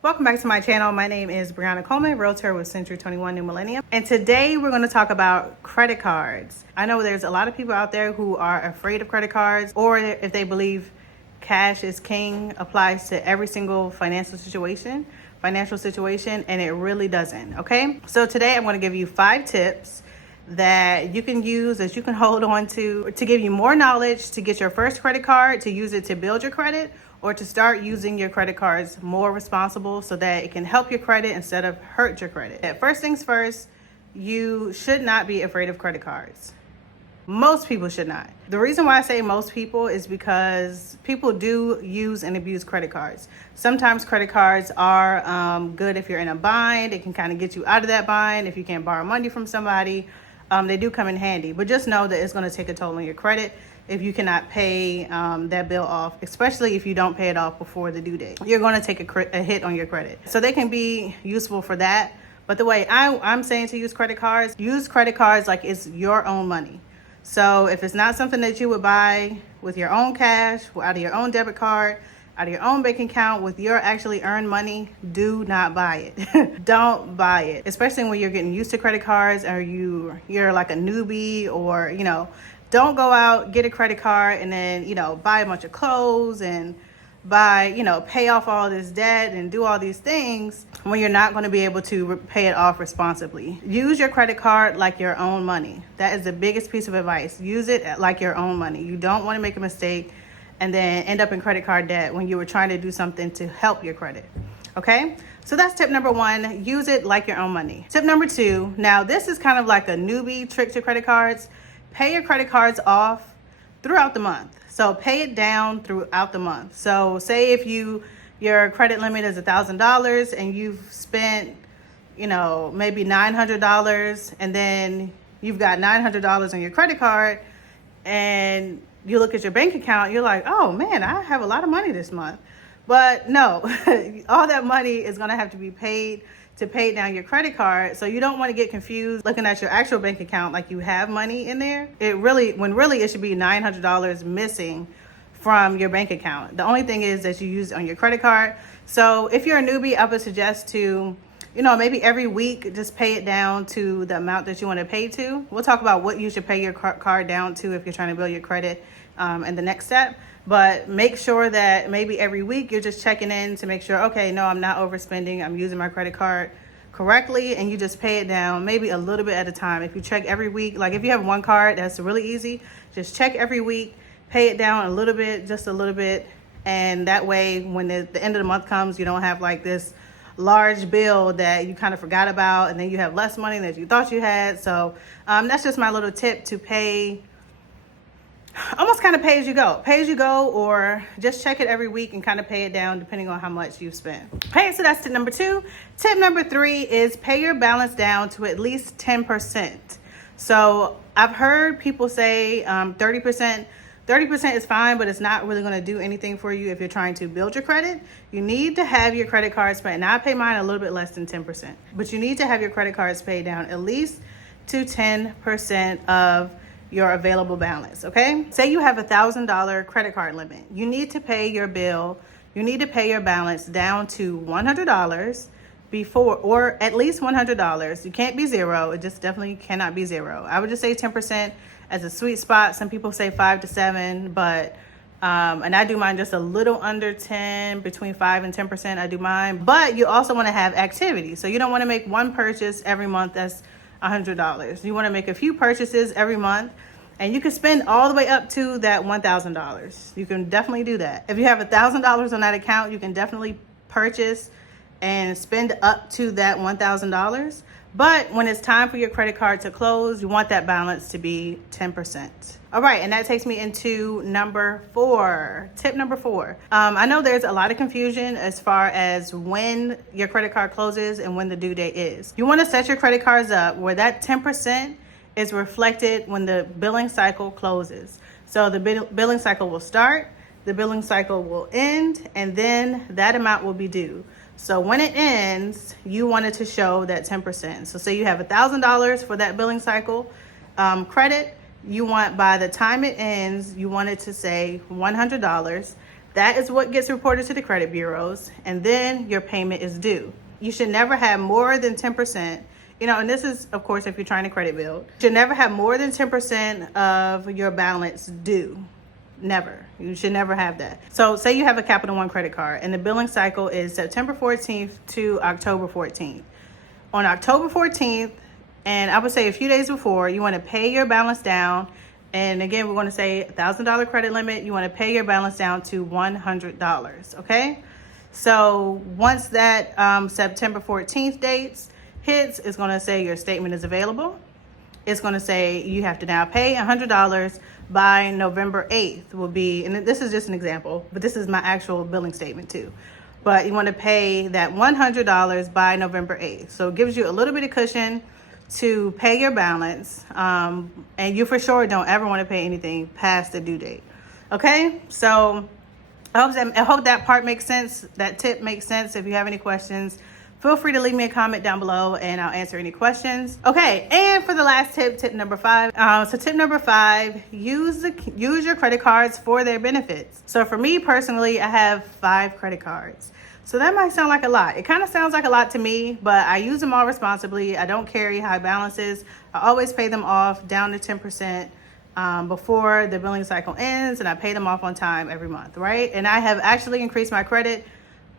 Welcome back to my channel. My name is Brianna Coleman, realtor with Century 21 New Millennium. And today we're going to talk about credit cards. I know there's a lot of people out there who are afraid of credit cards, or if they believe cash is king applies to every single financial situation, and it really doesn't, okay? So today I'm going to give you 5 tips that you can use, that you can hold on to give you more knowledge, to get your first credit card, to use it to build your credit, or to start using your credit cards more responsible so that it can help your credit instead of hurt your credit. First things first, you should not be afraid of credit cards. Most people should not. The reason why I say most people is because people do use and abuse credit cards. Sometimes credit cards are good if you're in a bind. It can kind of get you out of that bind. If you can't borrow money from somebody, they do come in handy. But just know that it's going to take a toll on your credit if you cannot pay that bill off, especially if you don't pay it off before the due date. You're going to take a hit on your credit. So they can be useful for that. But the way I'm saying to use credit cards like it's your own money. So if it's not something that you would buy with your own cash, out of your own debit card, out of your own bank account, with your actually earned money, do not buy it. Don't buy it, especially when you're getting used to credit cards, or you're like a newbie, or don't go out, get a credit card, and then buy a bunch of clothes and pay off all this debt and do all these things when you're not going to be able to pay it off responsibly. Use your credit card like your own money. That is the biggest piece of advice. Use it like your own money. You don't want to make a mistake and then end up in credit card debt when you were trying to do something to help your credit. Okay? So that's tip number 1. Use it like your own money. Tip number 2. Now this is kind of like a newbie trick to credit cards. Pay your credit cards off throughout the month. So pay it down throughout the month. So say if your credit limit is $1,000 and you've spent, maybe $900, and then you've got $900 on your credit card, and you look at your bank account, you're like, oh man, I have a lot of money this month. But no, all that money is going to have to be paid to pay down your credit card. So you don't want to get confused looking at your actual bank account like you have money in there. When really it should be $900 missing from your bank account. The only thing is that you use it on your credit card. So if you're a newbie, I would suggest to, maybe every week just pay it down to the amount that you want to pay to. We'll talk about what you should pay your card down to if you're trying to build your credit in the next step. But make sure that maybe every week you're just checking in to make sure, okay, no, I'm not overspending. I'm using my credit card correctly, and you just pay it down maybe a little bit at a time. If you check every week, like if you have one card, that's really easy. Just check every week, pay it down a little bit, just a little bit. And that way, when the end of the month comes, you don't have like this large bill that you kind of forgot about, and then you have less money than you thought you had. So that's just my little tip to pay, almost kind of pay as you go, or just check it every week and kind of pay it down depending on how much you've spent. Okay, so that's tip number 2. Tip number 3 is pay your balance down to at least 10%. So I've heard people say 30%. 30% is fine, but it's not really going to do anything for you if you're trying to build your credit. You need to have your credit cards paid. Now I pay mine a little bit less than 10%, but you need to have your credit cards paid down at least to 10% of your available balance. Okay, say you have $1,000 credit card limit. You need to pay your bill, you need to pay your balance down to $100 before, or at least $100. You can't be zero. It just definitely cannot be zero. I would just say 10% as a sweet spot. Some people say 5 to 7, but and I do mine just a little under 10, between 5 and 10%. I do mine, but you also want to have activity. So you don't want to make one purchase every month that's $100. You want to make a few purchases every month, and you can spend all the way up to that $1,000. You can definitely do that. If you have $1,000 on that account, you can definitely purchase and spend up to that $1,000. But when it's time for your credit card to close, you want that balance to be 10%. All right, and that takes me into number 4. Tip number 4. I know there's a lot of confusion as far as when your credit card closes and when the due date is. You want to set your credit cards up where that 10% is reflected when the billing cycle closes. So the billing cycle will start, the billing cycle will end, and then that amount will be due. So when it ends, you want it to show that 10%. So say you have $1,000 for that billing cycle credit. You want, by the time it ends, you want it to say $100. That is what gets reported to the credit bureaus, and then your payment is due. You should never have more than 10%. And this is, of course, if you're trying to credit build. You should never have more than 10% of your balance due. Never. You should never have that. So say you have a Capital One credit card and the billing cycle is September 14th to October 14th. On October 14th, and I would say a few days before, you want to pay your balance down. And again, we're going to say $1,000 credit limit. You want to pay your balance down to $100. Okay. So once that September 14th dates hits, it's going to say your statement is available. It's going to say you have to now pay $100 by November 8th will be, and this is just an example, but this is my actual billing statement too. But you want to pay that $100 by November 8th. So it gives you a little bit of cushion to pay your balance. And you for sure don't ever want to pay anything past the due date. Okay, so I hope that part makes sense. That tip makes sense. If you have any questions, feel free to leave me a comment down below and I'll answer any questions. Okay, and for the last tip number 5. So tip number 5, use your credit cards for their benefits. So for me personally, I have 5 credit cards. So that might sound like a lot. It kind of sounds like a lot to me, but I use them all responsibly. I don't carry high balances. I always pay them off down to 10%. Before the billing cycle ends, and I pay them off on time every month, right? And I have actually increased my credit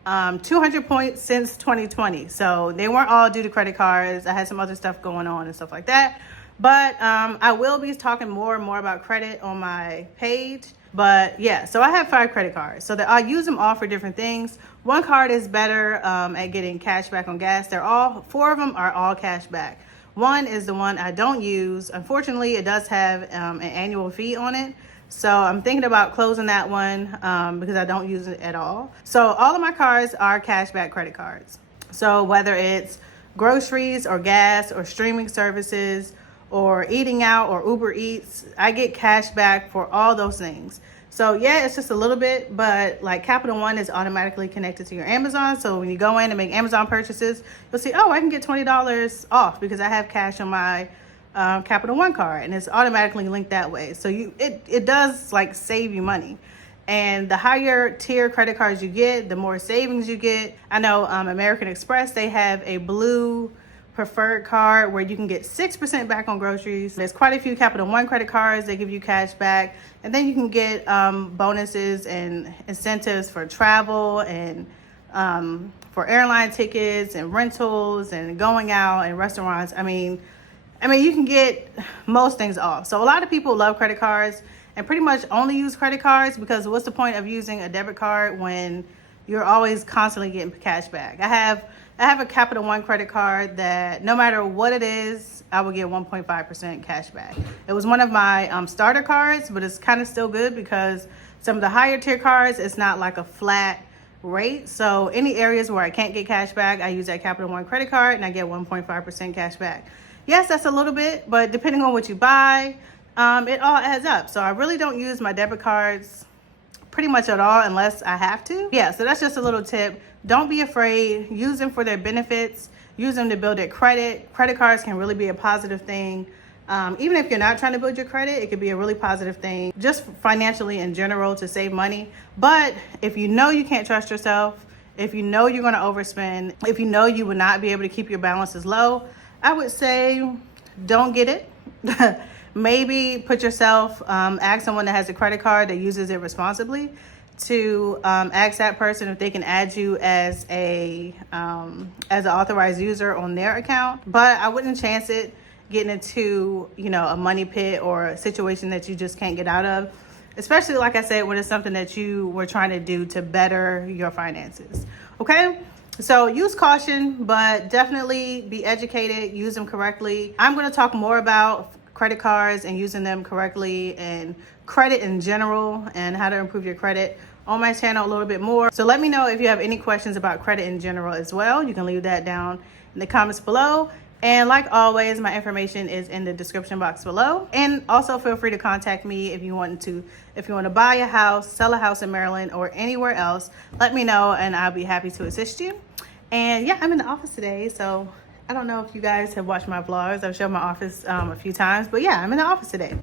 200 points since 2020. So they weren't all due to credit cards. I had some other stuff going on and stuff like that. But I will be talking more and more about credit on my page. But yeah, so I have 5 credit cards. So that I use them all for different things. One card is better at getting cash back on gas. 4 of them are all cash back. One is the one I don't use. Unfortunately, it does have an annual fee on it. So I'm thinking about closing that one because I don't use it at all. So all of my cards are cashback credit cards. So whether it's groceries or gas or streaming services or eating out or Uber Eats, I get cash back for all those things. So yeah, it's just a little bit, but like Capital One is automatically connected to your Amazon. So when you go in and make Amazon purchases, you'll see, oh, I can get $20 off because I have cash on my Capital One card, and it's automatically linked that way. So it does like save you money. And the higher tier credit cards you get, the more savings you get. I know American Express, they have a blue preferred card where you can get 6% back on groceries. There's quite a few Capital One credit cards. They give you cash back, and then you can get bonuses and incentives for travel and for airline tickets and rentals and going out and restaurants. I mean, you can get most things off. So a lot of people love credit cards and pretty much only use credit cards because what's the point of using a debit card when you're always constantly getting cash back? I have a Capital One credit card that no matter what it is, I will get 1.5% cash back. It was one of my starter cards, but it's kind of still good because some of the higher tier cards, it's not like a flat rate. So any areas where I can't get cash back, I use that Capital One credit card and I get 1.5% cash back. Yes, that's a little bit, but depending on what you buy, it all adds up. So I really don't use my debit cards pretty much at all unless I have to. Yeah, so that's just a little tip. Don't be afraid. Use them for their benefits. Use them to build their credit. Credit cards can really be a positive thing. Even if you're not trying to build your credit, it could be a really positive thing just financially in general to save money. But if you know you can't trust yourself, if you know you're going to overspend, if you know you would not be able to keep your balances low, I would say don't get it. Maybe put yourself, ask someone that has a credit card that uses it responsibly to ask that person if they can add you as an authorized user on their account. But I wouldn't chance it getting into, a money pit or a situation that you just can't get out of, especially like I said, when it's something that you were trying to do to better your finances. Okay? So use caution, but definitely be educated, use them correctly. I'm going to talk more about credit cards and using them correctly and credit in general and how to improve your credit on my channel a little bit more. So let me know if you have any questions about credit in general as well. You can leave that down in the comments below. And like always, my information is in the description box below. And also feel free to contact me if you want to buy a house, sell a house in Maryland or anywhere else. Let me know and I'll be happy to assist you. And yeah, I'm in the office today, so I don't know if you guys have watched my vlogs. I've shown my office a few times, but yeah, I'm in the office today,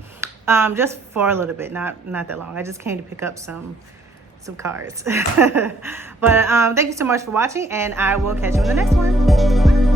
just for a little bit, not that long. I just came to pick up some some cards. But thank you so much for watching, and I will catch you in the next one.